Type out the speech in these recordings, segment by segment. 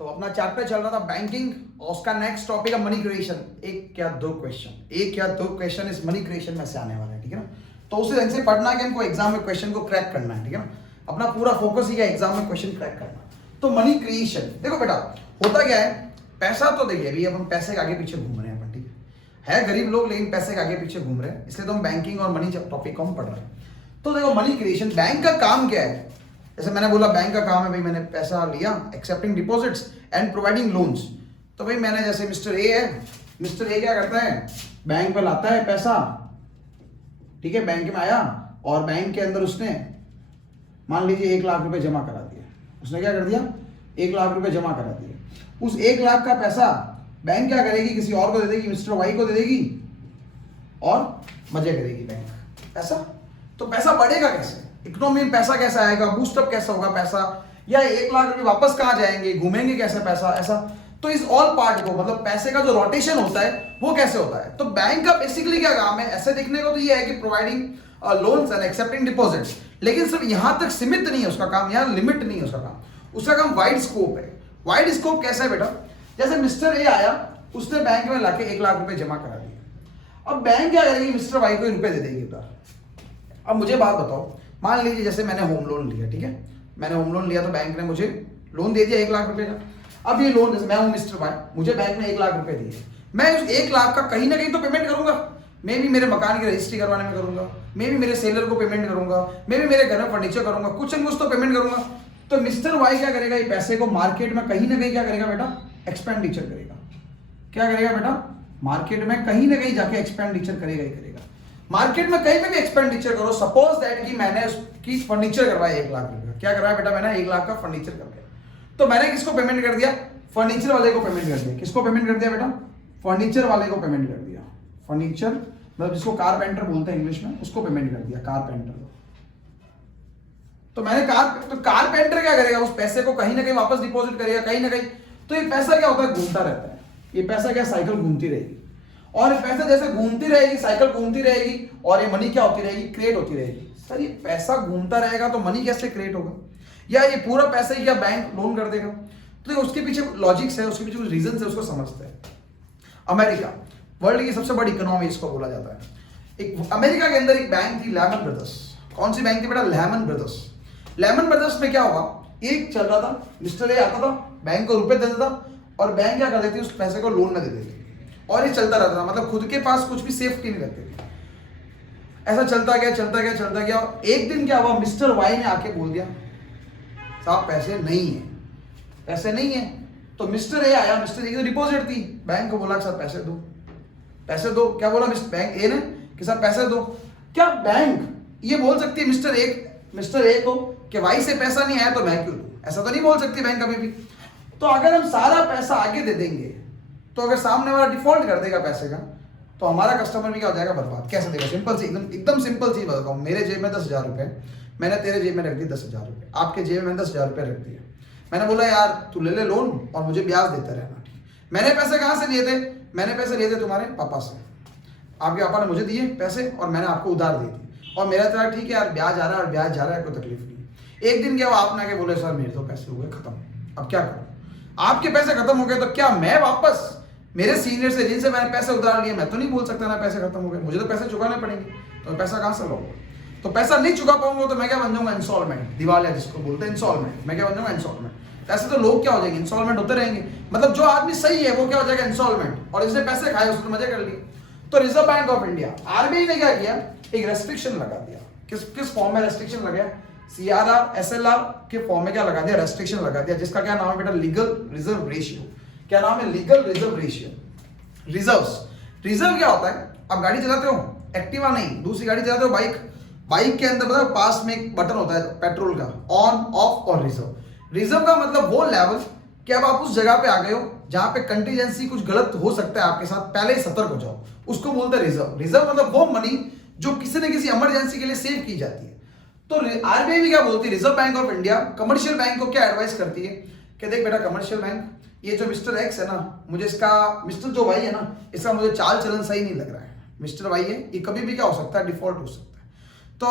तो अपना चैप्टर चल रहा था बैंकिंग और उसका नेक्स्ट टॉपिक है मनी क्रिएशन। एक या दो क्वेश्चन इस मनी क्रिएशन में से आने वाला है, ठीक है ना। तो उसे ढंग से पढ़ना है कि हमको एग्जाम में क्वेश्चन को क्रैक करना है, ठीक है ना। अपना पूरा फोकस ही है एग्जाम में क्वेश्चन क्रैक करना। तो मनी क्रिएशन देखो बेटा, होता क्या है, पैसा तो देखिए अभी अब हम पैसे के आगे पीछे घूम रहे हैं अपन, ठीक है गरीब लोग लेकिन पैसे के आगे पीछे घूम रहे हैं, इसलिए तो हम बैंकिंग और मनी टॉपिक को हम पढ़ रहे हैं। तो देखो मनी क्रिएशन, बैंक का काम क्या है। जैसे मैंने बोला बैंक का काम है भाई, मैंने पैसा लिया, accepting deposits and providing loans. तो भाई मैंने जैसे मिस्टर ए है, मिस्टर ए क्या करता है, बैंक में लाता है पैसा, ठीक है, बैंक में आया और बैंक के अंदर उसने मान लीजिए 1 लाख रुपए जमा करा दिया। उसने क्या कर दिया, 1 लाख रुपए जमा करा दिया। उस 1 लाख का पैसा बैंक क्या करेगी, किसी और को दे देगी, मिस्टर वाई को दे देगी और मजे करेगी बैंक। ऐसा तो पैसा बढ़ेगा कैसे, इकोनॉमी में पैसा कैसे आएगा, बूस्टअप कैसे होगा पैसा, या 1 लाख रुपए वापस कहाँ जाएंगे, घूमेंगे कैसे पैसा, ऐसा। तो इस ऑल पार्ट को मतलब पैसे का जो रोटेशन होता है वो कैसे होता है। तो बैंक का बेसिकली क्या काम है, ऐसे देखने को तो ये है कि providing loans and accepting deposits, लेकिन सिर्फ यहां तक सीमित नहीं है उसका काम, यहाँ लिमिट नहीं है उसका काम। उसका काम वाइड स्कोप है। वाइड स्कोप कैसा है बेटा, जैसे मिस्टर ए आया, उसने बैंक में लाके 1 लाख रुपए जमा करा दिया। अब बैंक क्या करेगी, मिस्टर वाई को रुपए दे देगी उधर। अब मुझे बात बताओ, मान लीजिए जैसे मैंने होम लोन लिया, ठीक है, मैंने होम लोन लिया तो बैंक ने मुझे लोन दे दिया 1 लाख रुपए का। अब ये लोन, जैसे मैं हूं मिस्टर वाई, मुझे बैंक ने 1 लाख रुपए दिए, मैं उस 1 लाख का कहीं ना कहीं तो पेमेंट करूंगा। मे भी मेरे मकान की रजिस्ट्री करवाने में करूंगा, मे भी मेरे सेलर को पेमेंट करूंगा, मे भी मेरे घर में फर्नीचर करूंगा, कुछ न कुछ तो पेमेंट करूंगा। तो मिस्टर वाई क्या करेगा, ये पैसे को मार्केट में कहीं ना कहीं क्या करेगा बेटा, एक्सपेंडिचर करेगा। क्या करेगा बेटा, मार्केट में कहीं ना कहीं जाके एक्सपेंडिचर करेगा ही करेगा। मार्केट में कहीं पे भी एक्सपेंडिचर करो, सपोज दैट कि मैंने उसकी फर्नीचर करवाया 1 लाख रुपए का। क्या करवाया बेटा, मैंने 1 लाख का फर्नीचर करवाया, तो मैंने किसको पेमेंट कर दिया, फर्नीचर वाले को पेमेंट कर दिया। किसको पेमेंट कर दिया बेटा, फर्नीचर वाले को पेमेंट कर दिया। फर्नीचर मतलब जिसको कारपेंटर बोलते हैं इंग्लिश में, उसको पेमेंट कर दिया, कारपेंटर। तो मैंने कारपेंटर क्या करेगा, उस पैसे को कहीं ना कहीं वापस डिपॉजिट करेगा कहीं ना कहीं। तो ये पैसा क्या होता है, घूमता रहता है। ये पैसा क्या, साइकिल घूमती रहेगी, और ये पैसा जैसे घूमती रहेगी, साइकिल घूमती रहेगी, और ये मनी क्या होती रहेगी, क्रिएट होती रहेगी। सर ये पैसा घूमता रहेगा तो मनी कैसे क्रिएट होगा, या ये पूरा पैसा ही क्या बैंक लोन कर देगा। तो उसके पीछे लॉजिक्स है, उसके पीछे कुछ रीजन है, उसको समझते हैं। अमेरिका वर्ल्ड की सबसे बड़ी इकोनॉमी इसको बोला जाता है। एक अमेरिका के अंदर एक बैंक थी, लेमन ब्रदर्स। कौन सी बैंक थी बेटा, लेमन ब्रदर्स। लेमन ब्रदर्स में क्या होगा, एक चल रहा था, मिस्टर ए आता था, बैंक को रुपए देता था, और बैंक क्या कर देती, उस पैसे को लोन में दे देती, और ये चलता रहता था। मतलब खुद के पास कुछ भी सेफ्टी नहीं रखती थी। ऐसा चलता गया चलता गया चलता गया, और एक दिन क्या हुआ, मिस्टर वाई ने आके बोल दिया साहब पैसे नहीं है, पैसे नहीं है। तो मिस्टर ए आया, मिस्टर ए की डिपॉजिट थी, बैंक को बोला सर पैसे दो, पैसे दो। क्या बोला बैंक ए ने कि सर पैसे दो। क्या बैंक ये बोल सकती है मिस्टर ए को कि वाई से पैसा नहीं आया तो मैं क्यों दूं, ऐसा तो नहीं बोल सकती बैंक कभी भी। तो अगर हम सारा पैसा आगे दे देंगे, तो अगर सामने वाला डिफॉल्ट कर देगा पैसे का, तो हमारा कस्टमर भी क्या हो जाएगा, बर्बाद। कैसे देगा, सिंपल सी एकदम सिंपल चीज बताता हूँ। मेरे जेब में 10,000 रुपए, मैंने तेरे जेब में रख दी 10,000 रुपए, आपके जेब में 10,000 रुपए रख दिए। मैंने बोला यार तू ले ले लोन और मुझे ब्याज देता रहना। मैंने पैसे कहाँ से लिए थे, मैंने पैसे लिए थे तुम्हारे पापा से। आपके पापा ने मुझे दिए पैसे और मैंने आपको उधार दे दी, और मेरा तो ठीक है यार, ब्याज आ रहा है और ब्याज जा रहा है, कोई तकलीफ नहीं। एक दिन क्या हुआ, आपने आके बोले सर मेरे तो पैसे हुए खत्म, अब क्या करूं। आपके पैसे खत्म हो गए तो क्या मैं वापस मेरे सीनियर से जिनसे मैंने पैसे उधार लिए, मैं तो नहीं बोल सकता ना पैसे खत्म हो गए, मुझे तो पैसे चुकाने पड़ेंगे। तो पैसा कहाँ से लाऊंगा, तो पैसा नहीं चुका पाऊंगा तो मैं क्या बन जाऊंगा, इंस्टॉलमेंट, दिवालिया जिसको बोलते हैं इंस्टॉलमेंट। मैं क्या बन जाऊंगा, इंस्टॉलमेंट। ऐसे तो लोग क्या हो जाएंगे, इंस्टॉलमेंट होते रहेंगे। मतलब जो आदमी सही है वो क्या हो जाएगा, इंस्टॉलमेंट, और इसने पैसे खाए, उसने मजे कर लिए। तो reserve bank of India RBI ने क्या किया, एक रेस्ट्रिक्शन लगा दिया। किस फॉर्म में रेस्ट्रिक्शन लगा, सीआरआर एसएलआर के फॉर्म में क्या लगा दिया, रेस्ट्रिक्शन लगा दिया, जिसका क्या नाम है बेटा, लीगल रिजर्व रेशियो। क्या नाम है, लीगल रिजर्व रेशियो। रिजर्व क्या होता है, आप गाड़ी चलाते हो, एक्टिवा नहीं दूसरी गाड़ी चलाते हो, बाइक के अंदर मतलब पास में एक बटन होता है पेट्रोल का, ऑन ऑफ और रिजर्व का मतलब वो लेवल कि अब आप उस जगह पे आ गए हो जहां पे कंटीजेंसी कुछ गलत हो सकता है आपके साथ, पहले ही सतर्क हो जाओ, उसको बोलते हैं रिजर्व मतलब वो मनी जो किसी न किसी इमरजेंसी के लिए सेव की जाती है। तो आरबीआई भी क्या बोलती है, reserve bank of India commercial bank को क्या एडवाइस करती है कि देख बेटा कमर्शियल बैंक, ये जो मिस्टर एक्स है ना, मुझे इसका मिस्टर जो वाई है ना, इसका मुझे चाल चलन सही नहीं लग रहा है। मिस्टर वाई है, ये कभी भी क्या हो सकता है, डिफॉल्ट हो सकता है। तो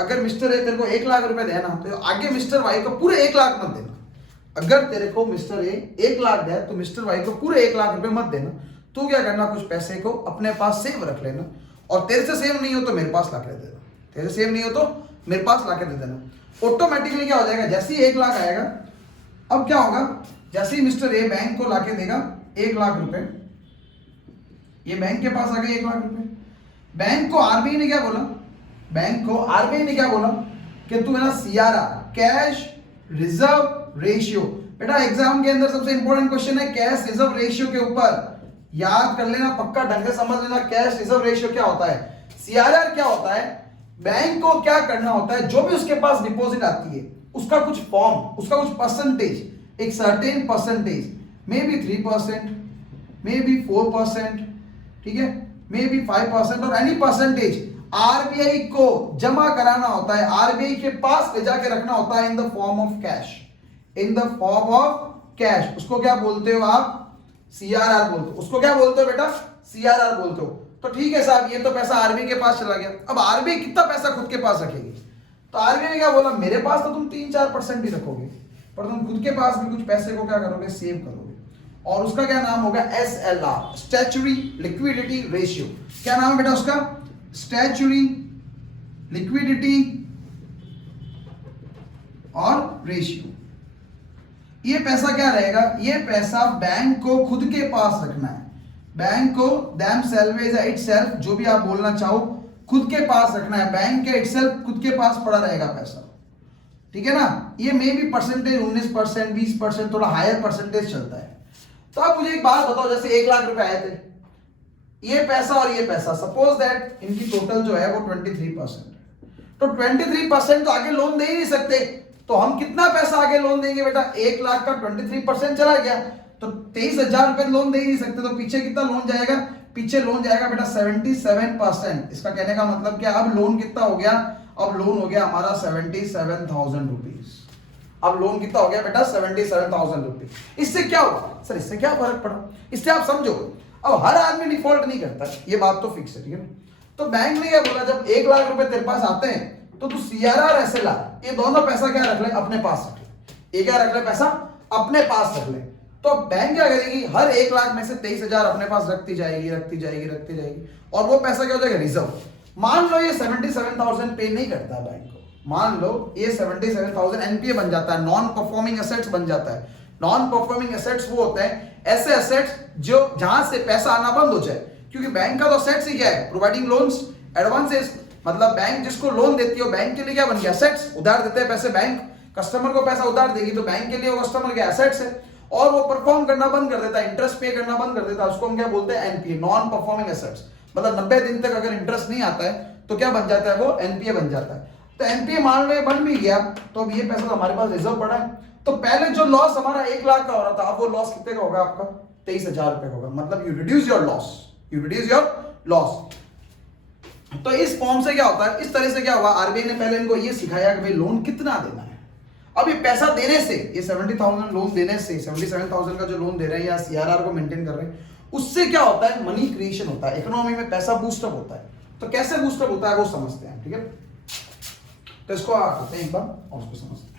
अगर मिस्टर ए तेरे को 1 लाख रुपए देना, तो आगे मिस्टर वाई को पूरे 1 लाख मत देना, अगर तेरे को मिस्टर ए 1 लाख दे तो मिस्टर वाई को पूरे 1 लाख रुपए मत देना, तू क्या करना, कुछ पैसे को अपने पास सेव रख लेना, और तेरे से सेव नहीं हो तो मेरे पास लाके दे देना, तेरे से सेव नहीं हो तो मेरे पास लाके दे देना। ऑटोमेटिकली क्या हो जाएगा, जैसे ही 1 लाख आएगा, अब क्या होगा, जैसे ही मिस्टर ए बैंक को लाके देगा 1 लाख रुपए, ये बैंक के पास आ गए 1 लाख रुपए। बैंक को आरबीआई ने क्या बोला, बैंक को आरबीआई ने क्या बोला कि तू है ना सीआरआर, कैश रिजर्व रेशियो, बेटा एग्जाम के अंदर सबसे इंपॉर्टेंट क्वेश्चन है कैश रिजर्व रेशियो के ऊपर, याद कर लेना, पक्का ढंग से समझ लेना। कैश रिजर्व रेशियो क्या होता है, सीआरआर क्या होता है, बैंक को क्या करना होता है, जो भी उसके पास डिपॉजिट आती है उसका कुछ फॉर्म, उसका कुछ परसेंटेज, एक certain percentage, may be 3%, may be 4%, ठीक है, मे बी 5% और एनी परसेंटेज आरबीआई को जमा कराना होता है, आरबीआई के पास ले जाके रखना होता है in the form of cash, in the form of cash. उसको क्या बोलते हो आप, सीआरआर बोलते हो। उसको क्या बोलते हो बेटा, सीआरआर बोलते हो। तो ठीक है साहब, ये तो पैसा आरबीआई के पास चला गया, अब आरबीआई कितना पैसा खुद के पास रखेगी, तो आरबीआई ने क्या बोला, मेरे पास तो तुम 3-4% ही रखोगे, पर तुम खुद के पास भी कुछ पैसे को क्या करोगे, सेव करोगे, और उसका क्या नाम होगा, एसएलआर, स्टैच्यूटरी लिक्विडिटी रेशियो। क्या नाम है बेटा उसका, स्टैच्यूटरी लिक्विडिटी और रेशियो। ये पैसा क्या रहेगा, ये पैसा बैंक को खुद के पास रखना है, बैंक को themselves itself, जो भी आप बोलना चाहो, खुद के पास रखना है, बैंक के itself खुद के पास पड़ा रहेगा पैसा, ठीक है ना। ये मे भी परसेंटेज 19%, 20%, थोड़ा हायर परसेंटेज चलता है। तो आप मुझे एक बात बताओ, जैसे 1 लाख रुपए आए थे, ये पैसा और ये पैसा, सपोज दैट इनकी टोटल जो है वो 23% है, तो 23% तो आगे लोन दे ही नहीं सकते, तो हम कितना पैसा आगे लोन देंगे बेटा, 1 लाख का 23% चला गया तो 23,000 रुपए लोन दे ही नहीं सकते, तो पीछे कितना लोन जाएगा, पीछे लोन जाएगा बेटा 77%। इसका कहने का मतलब क्या, अब लोन कितना हो गया, अब लोन हो गया हमारा 77,000 रुपीज। अब लोन कितना हो गया बेटा, 77,000 रुपीज। इससे क्या हुआ सर, इससे क्या फर्क पड़ा, इससे आप समझो, अब हर आदमी डिफॉल्ट नहीं करता, ये बात तो फिक्स है, ठीक है। तो बैंक ने क्या बोला, जब 1 लाख रुपए तेरे पास आते हैं तो तू सीआरआर एसएलआर ये दोनों पैसा क्या रख ले, अपने पास रख ले, ये क्या रख ले, पैसा अपने पास रख ले। तो बैंक क्या करेगी, हर 1 लाख में से 23,000 अपने पास रखती जाएगी, रखती जाएगी, रखती जाएगी, और वो पैसा क्या हो जाएगा, रिजर्व। मान लो ये 77,000 पे नहीं करता है बैंक को, मान लो ये 77,000 एनपीए बन जाता है, नॉन परफॉर्मिंग एसेट्स बन जाता है। नॉन परफॉर्मिंग एसेट्स वो होते हैं ऐसे एसेट्स जो जहां से पैसा आना बंद हो जाए, क्योंकि बैंक का तो एसेट्स ही क्या है, प्रोवाइडिंग लोन्स, एडवांसेस, मतलब बैंक जिसको लोन देती है बैंक के लिए क्या बन गया, एसेट्स, उधार देते हैं पैसे बैंक, कस्टमर को पैसा उधार देगी तो बैंक के लिए वो कस्टमर के एसेट्स है, और वो परफॉर्म करना बंद कर देता है, इंटरेस्ट पे करना बंद कर देता है, उसको हम क्या बोलते हैं, एनपीए, नॉन परफॉर्मिंग एसेट्स। मतलब 90 दिन तक अगर इंटरेस्ट नहीं आता है तो क्या बन जाता है, वो एनपीए बन जाता है। तो एनपीए मान लो बन भी गया, तो अब ये पैसा तो हमारे पास रिजर्व पड़ा है, तो पहले जो लॉस हमारा 1 लाख का हो रहा था, अब वो लॉस कितने का होगा आपका, 23,000 रुपए का होगा। मतलब you reduce your loss, you reduce your loss. तो इस फॉर्म से क्या होता है, इस तरह से क्या हुआ, आरबीआई ने पहले इनको ये सिखाया कि भाई लोन कितना देना है। अब ये पैसा देने से, ये 70,000 लोन देने से, 77,000 का जो लोन दे रहे हैं या सीआरआर को मेंटेन कर रहे हैं, उससे क्या होता है, मनी क्रिएशन होता है, इकोनॉमी में पैसा बूस्टअप होता है। तो कैसे बूस्टअप होता है वो समझते हैं, ठीक है। तो इसको आप करते हैं एक बार और उसको समझते हैं।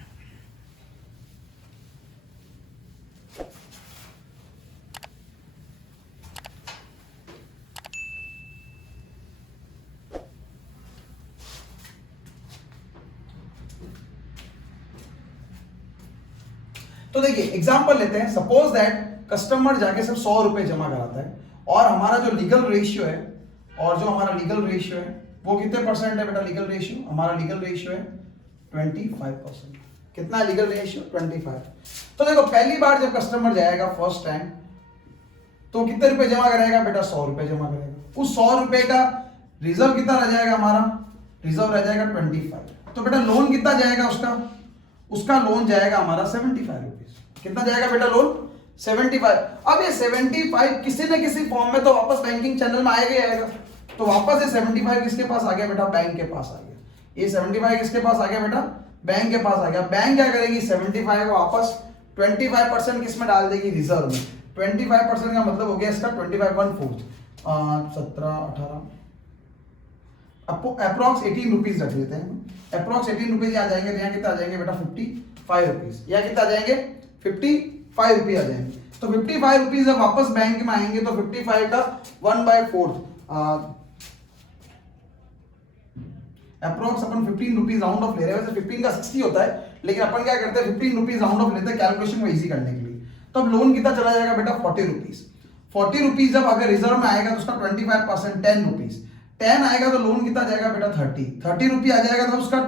तो देखिए एग्जांपल लेते हैं, सपोज दैट कस्टमर जाके सिर्फ 100 रुपए जमा कराता है, और हमारा जो लीगल रेशियो है, और जो हमारा लीगल रेशियो है वो कितने परसेंट है बेटा, लीगल रेशियो, हमारा लीगल रेशियो है 25%। कितना है लीगल रेशियो, 25। तो देखो पहली बार जब कस्टमर जाएगा फर्स्ट टाइम, तो कितने रुपए जमा करेगा बेटा, 100 रुपए जमा करेगा। उस 100 रुपए का रिजर्व कितना रह जाएगा, हमारा रिजर्व रह जाएगा 25। तो बेटा लोन कितना जाएगा उसका, उसका लोन जाएगा हमारा 75 रुपीज। कितना जाएगा बेटा लोन, 75। अब ये 75 किसी न किसी फॉर्म में तो वापस बैंकिंग चैनल में आएगा ही आएगा, तो वापस ये 75 किसके पास आ गया बेटा, बैंक के पास आ गया। ये 75 किसके पास आ गया बेटा, बैंक के पास आ गया। बैंक क्या करेगी, 75 को वापस 25% किस में डाल देगी, रिजर्व में। 25% का मतलब हो गया इसका 25 1/4, 17 18 अप्रोक्स 18 रुपीज रख लेते हैं, अप्रोक्स 18 रुपीज आ जाएंगे, तो यहाँ कितना आ जाएंगे बेटा 55 रुपीज, या कितना आ जाएंगे 55 रुपये आ जाएंगे। तो 55 रुपीज जब वापस बैंक में आएंगे तो 55 का 1/4 approx upon 15 rupees round of ले रहे हैं। वैसे 15 का 60 होता है, लेकिन अपन क्या करते हैं 15 रुपीज राउंड ऑफ लेते हैं कैलकुलेशन को इजी करने के लिए। तो अब लोन कितना चला जाएगा बेटा 40 रुपीज। 40 रुपीज जब अगर रिजर्व में आएगा तो उसका 25% 10 रुपीज। 10 आएगा तो लोन कितना जाएगा बेटा 30 रुपये आ जाएगा तो उसका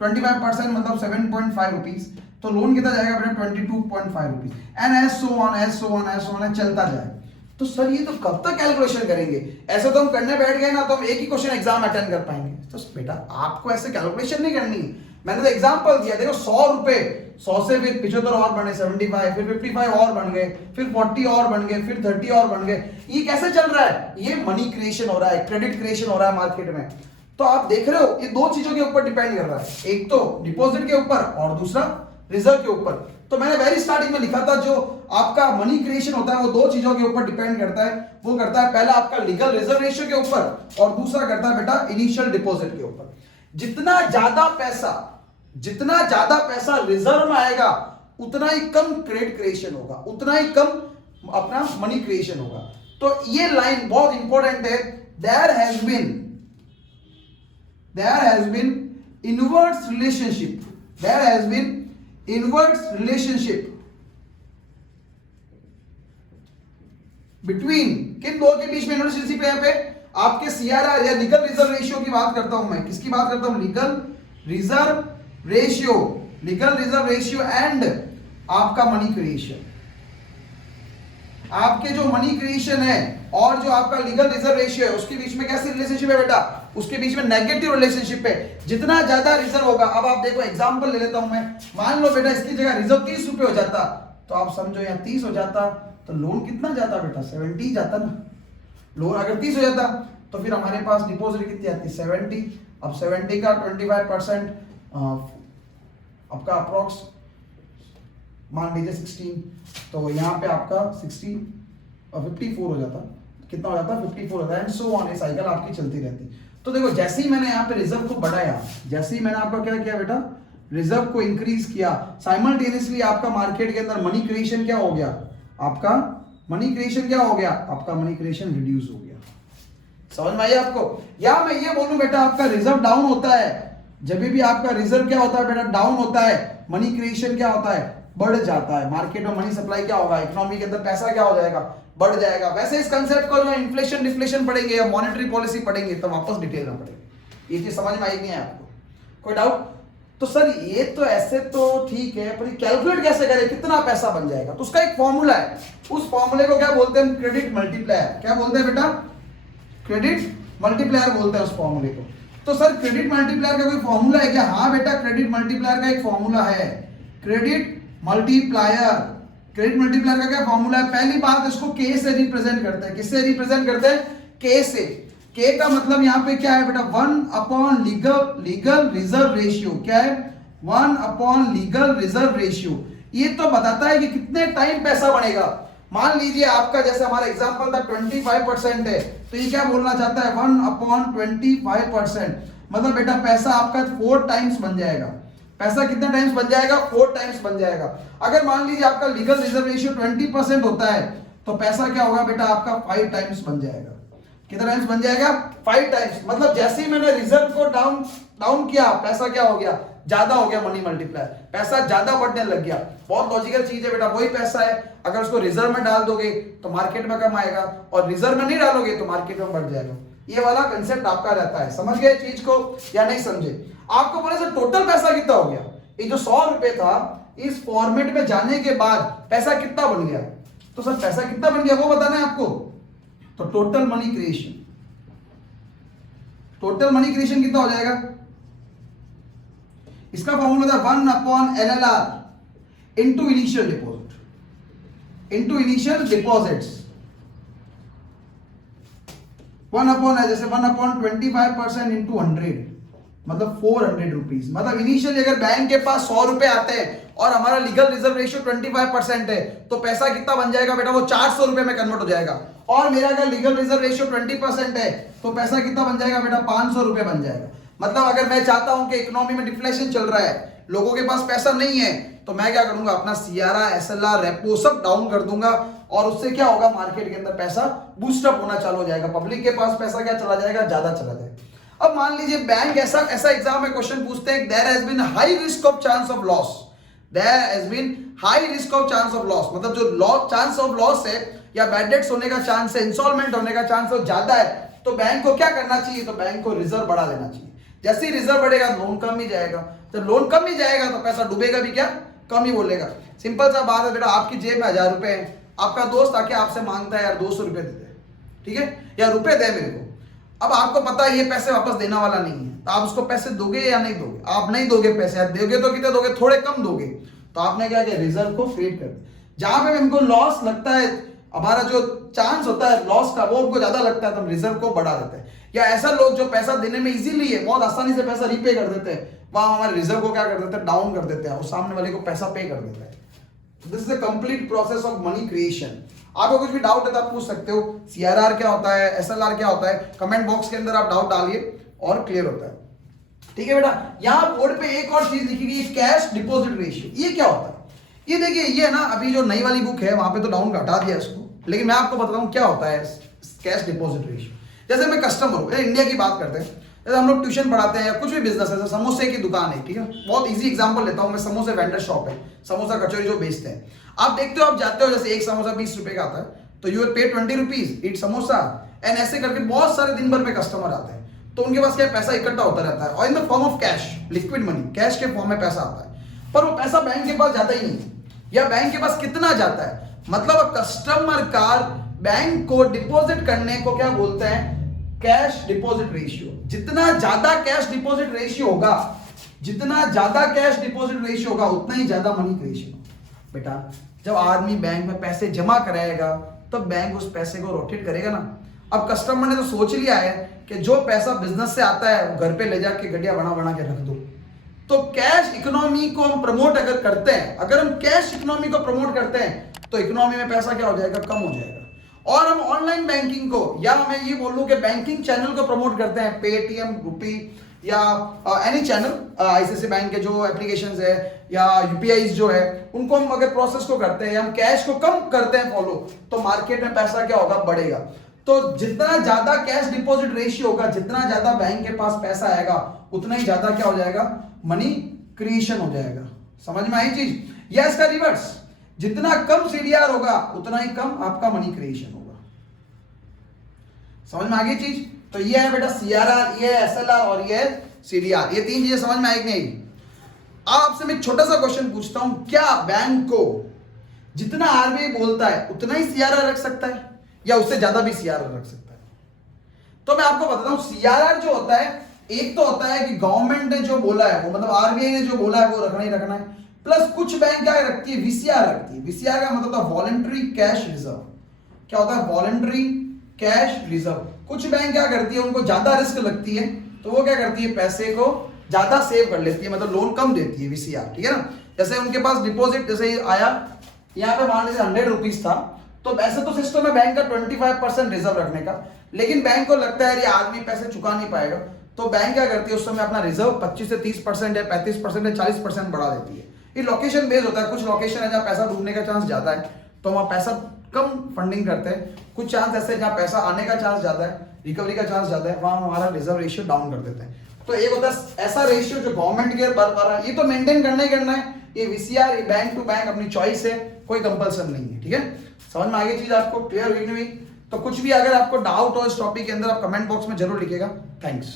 25% मतलब 7.5 रुपीज। तो लोन कितना जाएगा बेटा 22.5 rupees. And as so on चलता जाए। तो सर ये तो कब तक कैलकुलेशन करेंगे? ऐसे तो हम करने बैठ गए ना तो हम एक ही क्वेश्चन एग्जाम अटेंड कर पाएंगे। तो बेटा आपको ऐसे कैलकुलेशन नहीं करनी है। मैंने तो एग्जांपल दिया, देखो 100 रुपए, 100 से फिर 75 और बने 75, फिर 55 और बन गए, फिर 40 और बन गए, फिर 30 और बन गए। ये कैसे चल रहा है? ये मनी क्रिएशन हो रहा है, क्रेडिट क्रिएशन हो रहा है मार्केट में। तो आप देख रहे हो ये दो चीजों के ऊपर डिपेंड कर रहा है, एक तो डिपॉजिट के ऊपर और दूसरा रिजर्व के ऊपर। तो मैंने वेरी स्टार्टिंग में लिखा था जो आपका मनी क्रिएशन होता है वो दो चीजों के ऊपर डिपेंड करता है। वो करता है पहला आपका लीगल रिजर्व रेशियो के ऊपर और दूसरा करता है बेटा इनिशियल डिपॉजिट के ऊपर। जितना ज्यादा पैसा रिजर्व में आएगा उतना ही कम क्रेडिट क्रिएशन होगा, उतना ही कम अपना मनी क्रिएशन होगा। तो ये लाइन बहुत इंपॉर्टेंट है। There has been inverse relationship between, किन दो के बीच में रिलेशनशिप है? यहाँ पे आपके सीआरआर या लीगल रिजर्व रेशियो की बात करता हूं मैं। किसकी बात करता हूं? लीगल रिजर्व रेशियो एंड आपका मनी क्रिएशन। आपके जो मनी क्रिएशन है और जो आपका लीगल रिजर्व रेशियो है उसके बीच में कैसी रिलेशनशिप है बेटा? उसके बीच में नेगेटिव रिलेशनशिप है। जितना ज्यादा रिजर्व होगा, अब आप देखो एग्जांपल ले लेता हूं मैं। मान लो बेटा इसकी जगह रिजर्व 30 रुपए हो जाता तो आप समझो यहाँ 30 हो जाता तो लोन कितना जाता बेटा? 70 जाता ना। लोन अगर 30 हो जाता तो फिर हमारे पास डिपॉजिट कितनी आती? 70। अब 70 का 25% आपका अप्रोक्स मान लीजिए 16, तो यहाँ पे आपका 60 और 54 हो जाता। कितना हो जाता? 54 होता है। एंड सो ऑन, ये साइकिल आपकी चलती रहती। तो देखो जैसे ही मैंने यहाँ पे रिजर्व को बढ़ाया, जैसे ही मैंने आपका क्या किया बेटा, रिजर्व को इंक्रीज किया, साइमल्टेनियसली आपका मार्केट के अंदर मनी क्रिएशन क्या हो गया? आपका मनी क्रिएशन क्या हो गया? आपका मनी क्रिएशन रिड्यूस हो गया। समझ में आया आपको? या मैं ये बोलूं बेटा आपका रिजर्व डाउन होता है। जब भी आपका रिजर्व क्या होता है बेटा? डाउन होता है। मनी क्रिएशन क्या होता है? बढ़ जाता है। मार्केट में मनी सप्लाई क्या होगा? इकोनॉमी के अंदर पैसा क्या हो जाएगा? बढ़ जाएगा। वैसे इस कंसेप्ट को जो इन्फ्लेशन डिफ्लेशन पढ़ेंगे या मॉनेटरी पॉलिसी पढ़ेंगे तो वापस डिटेल में पढ़ेंगे। ये चीज समझ में आई नहीं है आपको? कोई डाउट? तो सर ये तो ऐसे तो ठीक है, पर कैलकुलेट कैसे करें कितना पैसा बन जाएगा? तो उसका एक फॉर्मूला है। उस फॉर्मूले को क्या बोलते हैं? Credit multiplier. क्या बोलते हैं बेटा? क्रेडिट मल्टीप्लायर बोलते हैं उस फॉर्मूले को। तो सर क्रेडिट मल्टीप्लायर का कोई फॉर्मूला है क्या? हाँ बेटा, क्रेडिट मल्टीप्लायर का एक फॉर्मूला है। क्रेडिट मल्टीप्लायर का क्या फॉर्मूला है? पहली बात इसको के से रिप्रेजेंट करते हैं। किससे रिप्रेजेंट करते हैं? के से। के का मतलब यहाँ पे क्या है बेटा? 1 लीगल रिजर्व रेशियो। क्या है? 1 लीगल रिजर्व रेशियो। ये तो बताता है कि कितने टाइम पैसा बढ़ेगा। मान लीजिए आपका जैसे हमारा एग्जांपल था 25% है, तो ये क्या बोलना चाहता है? 1/25%। मतलब बेटा पैसा आपका 4 टाइम्स बन जाएगा। पैसा कितना टाइम्स बन जाएगा? 4 टाइम्स बन जाएगा। अगर मान लीजिए आपका लीगल रिजर्व रेशियो 20% होता है तो पैसा क्या होगा बेटा? आपका 5 टाइम्स बन जाएगा। कितना टाइम्स बन जाएगा? 5 टाइम्स। मतलब जैसे ही मैंने रिजर्व को डाउन किया, पैसा क्या हो गया? ज्यादा हो गया मनी मल्टीप्लायर। पैसा ज्यादा बढ़ने लग गया। बहुत लॉजिकल चीज है बेटा। वही पैसा है, अगर उसको रिजर्व में डाल दोगे तो मार्केट में कम आएगा और रिजर्व में नहीं डालोगे तो मार्केट में बढ़ जाएगा। ये वाला कंसेप्ट आपका रहता है। समझ गए चीज को या नहीं समझे? आपको बोले सर टोटल पैसा कितना हो गया? ये जो 100 रुपए था, इस फॉर्मेट में जाने के बाद पैसा कितना बन गया? तो सर पैसा कितना बन गया वो बताना है आपको। तो टोटल मनी क्रिएशन कितना हो जाएगा? इसका फॉर्मूला था 1/LLR into initial deposits. 1/25% into 100 मतलब 400 रुपीज। मतलब इनिशियली अगर बैंक के पास 100 रुपए आते हैं और हमारा लीगल रिजर्व रेशियो 25% है तो पैसा कितना बन जाएगा बेटा? वो 400 रुपए में कन्वर्ट हो जाएगा। और मेरा अगर लीगल रिजर्व रेशियो 20% है तो पैसा कितना बन जाएगा बेटा? 500 रुपए बन जाएगा। मतलब अगर मैं चाहता हूं कि इकोनॉमी में डिफ्लेशन चल रहा है, लोगों के पास पैसा नहीं है, तो मैं क्या करूंगा, अपना सीआरआर, एसएलआर, रेपो सब डाउन कर दूंगा और उससे क्या होगा, मार्केट के अंदर पैसा बूस्टअप होना चालू हो जाएगा, पब्लिक के पास पैसा क्या चला जाएगा, ज्यादा चला जाएगा। अब मान लीजिए बैंक ऐसा एग्जाम में क्वेश्चन पूछते हैं, there has been high risk of chance of loss, there has been high risk of chance of loss, मतलब जो चांस ऑफ लॉस है या बैड डेट्स होने का चांस है, इंस्टॉलमेंट होने का चांस है ज्यादा है, तो बैंक को क्या करना चाहिए, तो बैंक को रिजर्व बढ़ा देना चाहिए। जैसे ही रिजर्व बढ़ेगा लोन कम ही जाएगा, जब लोन कम ही जाएगा तो पैसा डूबेगा भी क्या, कम ही बोलेगा। सिंपल सा बात है बेटा, आपकी जेब में 1000 रुपए है, आपका दोस्त आके आपसे मांगता है यार 200 रुपए दे दे, ठीक है, या रुपए दे मेरे को, अब आपको पता है ये पैसे वापस देने वाला नहीं है, तो आप उसको पैसे दोगे या नहीं दोगे, आप नहीं दोगे पैसे, आप दोगे तो कितने दोगे, थोड़े कम दोगे, तो आपने क्या किया, रिजर्व को फेड कर दिया। जहां पे हमको लॉस लगता है, हमारा जो चांस होता है लॉस का, वो हमको ज्यादा लगता है, तो हम रिजर्व को बढ़ा देते हैं। या ऐसा लोग जो पैसा देने में इजीली है, बहुत आसानी से पैसा रीपे कर देते हैं, वहां हमारे रिजर्व को क्या कर देते हैं, डाउन कर देते हैं, और सामने वाले को पैसा पे कर देते हैं। This is a complete process of money creation. आपको कुछ भी डाउट है तो आप पूछ सकते हो, सीआरआर क्या होता है, एसएलआर क्या होता है, कमेंट बॉक्स के अंदर आप डाउट डालिए और क्लियर होता है, ठीक है बेटा। यहाँ बोर्ड पे एक और चीज लिखी गई, कैश डिपॉजिट रेशियो, ये क्या होता है, ये देखिए, ये है ना, अभी जो नई वाली बुक है वहां पे तो डाउन हटा दिया इसको, लेकिन मैं आपको बता रहा हूँ क्या होता है कैश डिपॉजिट रेशियो। जैसे मैं कस्टमर हूँ, इंडिया की बात करते हैं, जैसे हम लोग ट्यूशन पढ़ाते हैं या कुछ भी बिजनेस है, समोसे की दुकान है, ठीक है, बहुत इजी एग्जांपल लेता हूँ मैं, समोसे वेंडर शॉप है, समोसा कचौरी जो बेचते हैं, आप देखते हो, आप जाते हो, जैसे एक समोसा 20 रुपए का आता है, तो यू पे 20 रुपीज ईट समोसा, एंड ऐसे करके बहुत सारे दिन भर में कस्टमर आते हैं, तो उनके पास क्या पैसा इकट्ठा होता रहता है, और in the form of cash, liquid money, cash के फॉर्म में पैसा आता है, पर वो पैसा बैंक के पास जाता ही नहीं, या बैंक के पास कितना जाता है, मतलब कस्टमर का बैंक को डिपॉजिट करने को क्या बोलते हैं, कैश डिपॉजिट रेशियो। जितना ज्यादा कैश डिपॉजिट रेशियो होगा, जितना ज्यादा कैश डिपॉजिट रेशियो होगा, उतना ही ज्यादा मनी क्रिएशन होगा। बेटा जब आदमी बैंक में पैसे जमा कराएगा तब बैंक उस पैसे को रोटेट करेगा ना। अब कस्टमर ने तो सोच लिया है कि जो पैसा बिजनेस से आता है वो घर पे ले जाके गड्ढिया बना बना के रख दो, तो कैश इकोनॉमी को हम प्रमोट अगर करते हैं, अगर हम कैश इकोनॉमी को प्रमोट करते हैं, तो इकोनॉमी में पैसा क्या हो जाएगा, कम हो जाएगा। और हम ऑनलाइन बैंकिंग को, या मैं ये बोल लूं कि बैंकिंग चैनल को प्रमोट करते हैं, पेटीएम, रुपी या एनी चैनल, आईसीआईसी बैंक के जो एप्लीकेशंस है या यूपीआईज जो है, उनको हम अगर प्रोसेस को करते हैं या हम कैश को कम करते हैं फॉलो, तो मार्केट में पैसा क्या होगा, बढ़ेगा। तो जितना ज्यादा कैश डिपॉजिट रेशियो होगा, जितना ज्यादा बैंक के पास पैसा आएगा, उतना ही ज्यादा क्या हो जाएगा, मनी क्रिएशन हो जाएगा। समझ में आई चीज, या इसका रिवर्स, जितना कम सीडीआर होगा उतना ही कम आपका मनी क्रिएशन होगा। समझ में आ गई चीज। तो ये है बेटा सीआरआर, ये है एसएलआर और ये है सीडीआर। ये तीन चीजें समझ में आई कि नहीं। आपसे मैं छोटा सा क्वेश्चन पूछता हूं, क्या बैंक को जितना आरबीआई बोलता है उतना ही सीआरआर रख सकता है या उससे ज्यादा भी सीआरआर रख सकता है? तो मैं आपको बताता हूं, सीआरआर जो होता है, एक तो होता है कि गवर्नमेंट ने जो बोला है वो, मतलब आरबीआई ने जो बोला है वो रखना ही रखना है, प्लस कुछ बैंक क्या रखती है, वीसीआर रखती है। वीसीआर का मतलब होता है वॉलंटरी कैश रिजर्व। क्या होता है, वॉलंटरी कैश रिजर्व। कुछ बैंक क्या करती है, उनको ज्यादा रिस्क लगती है तो वो क्या करती है, पैसे को ज्यादा सेव कर लेती है, मतलब लोन कम देती है वीसीआर, ठीक है ना। जैसे उनके पास डिपॉजिट जैसे आया, यहाँ पे मान लीजिए 100 रुपीज था, तो ऐसे तो सिस्टम है बैंक का 25% रिजर्व रखने का, लेकिन बैंक को लगता है ये आदमी पैसे चुका नहीं पाएगा, तो बैंक क्या करती है उस समय अपना रिजर्व 25 से 30% या 35% या 40% बढ़ा देती है। ये लोकेशन बेस्ड होता है। कुछ लोकेशन है जहाँ पैसा डूबने का चांस ज्यादा है तो वहाँ पैसा कम फंडिंग करते हैं, कुछ चांस ऐसे जहाँ पैसा आने का चांस ज्यादा है, रिकवरी का चांस ज्यादा है, वहाँ हमारा रिजर्व रेशियो डाउन कर देते हैं। तो एक होता है ऐसा रेशियो जो गवर्नमेंट के बरकरार है, ये तो मेंटेन करना ही करना है। ये वीसीआर, ये बैंक टू बैंक अपनी चॉइस है, कोई कंपल्सन नहीं है, ठीक है। समझ में आगे चीज आपको क्लियर हुई नहीं हुई? तो कुछ भी अगर आपको डाउट हो इस टॉपिक के अंदर आप कमेंट बॉक्स में जरूर लिखिएगा। थैंक्स।